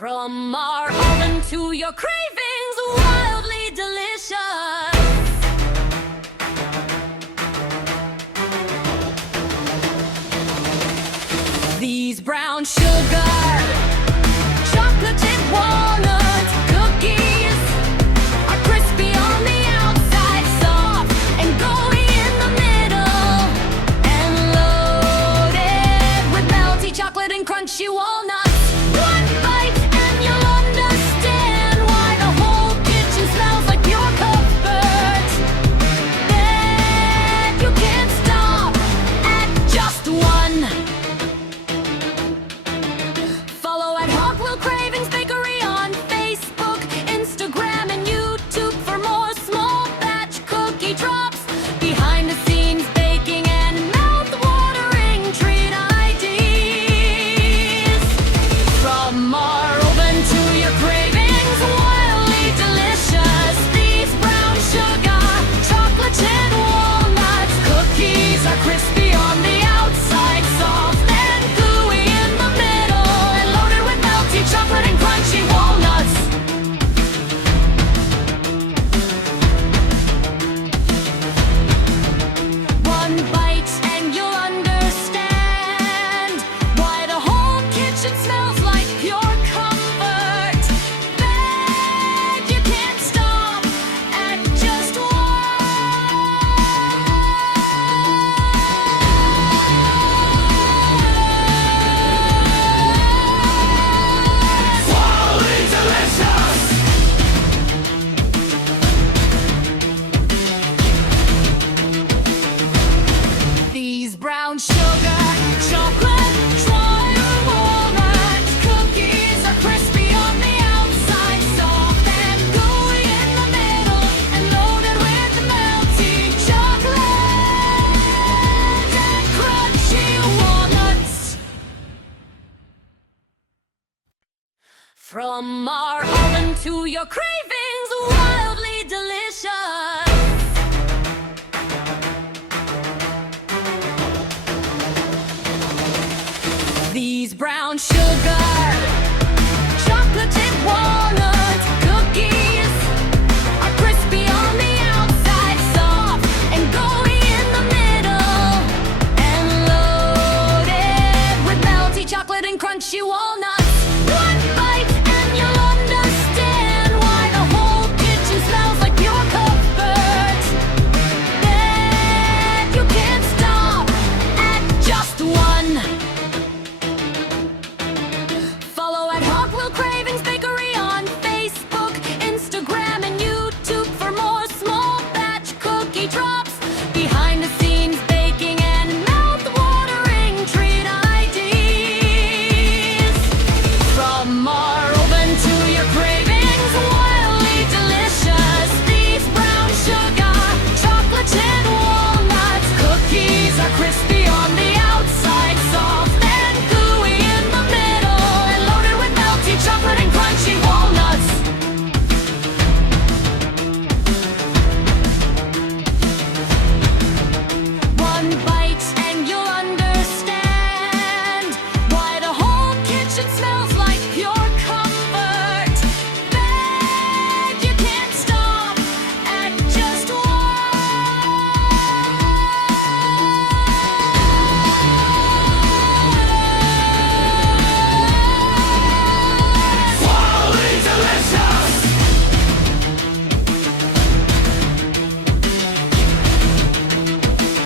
From our oven to your cravings, wildly delicious. These brown sugar, chocolate walnut cookies are crispy on the outside, soft and gooey in the middle, and loaded with melty chocolate and crunchy walnuts. One bite and you'll understand why the whole kitchen smells like pure comfort. Then you can't stop at just one. Follow at Cravings Bakery on Facebook, Instagram, and YouTube for more small batch cookie drops, behind the scenes baking and mouth-watering treat ideas. From our oven to your cravings, wildly delicious. These brown sugar, chocolate and walnuts cookies are crispy on the outside, soft and gooey in the middle, and loaded with melty chocolate and crunchy walnuts. One bite and you'll understand why the whole kitchen smells like pure comfort. Bet you can't stop at just Wildly delicious! these brown sugar, chocolate, dry walnut cookies are crispy on the outside, soft and gooey in the middle, and loaded with melty chocolate and crunchy walnuts. From our oven to your cravings, wildly delicious. These brown sugar, chocolate and walnuts